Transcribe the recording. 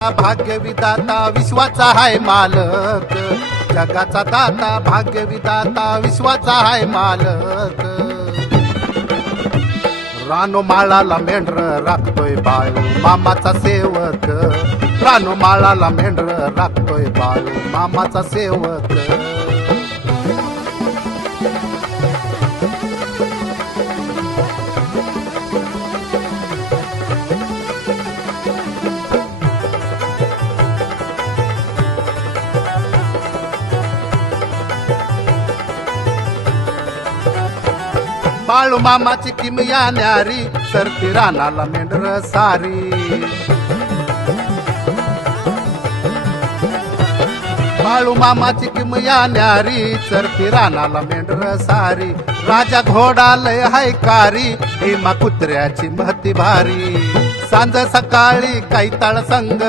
भाग्य विधाता विश्वाचा हाय मालक, जगाचा दाता भाग्य विधाता विश्वाचा हाय मालक. रानो माळाला मेंढर राखतोय बाळू मामाचा सेवक, रानो माळाला मेंढर राखतोय बाळू मामाचा सेवक. बाळू मामाची किमया न्यारी, सरती रानाला मेंढर सारी. बाळू मामाची किमया न्यारी, सरती रानाला मेंढर सारी. राजा घोडा लय हाय कारी, भीमा कुत्र्याची महती भारी. सांज सकाळी कैताळ संग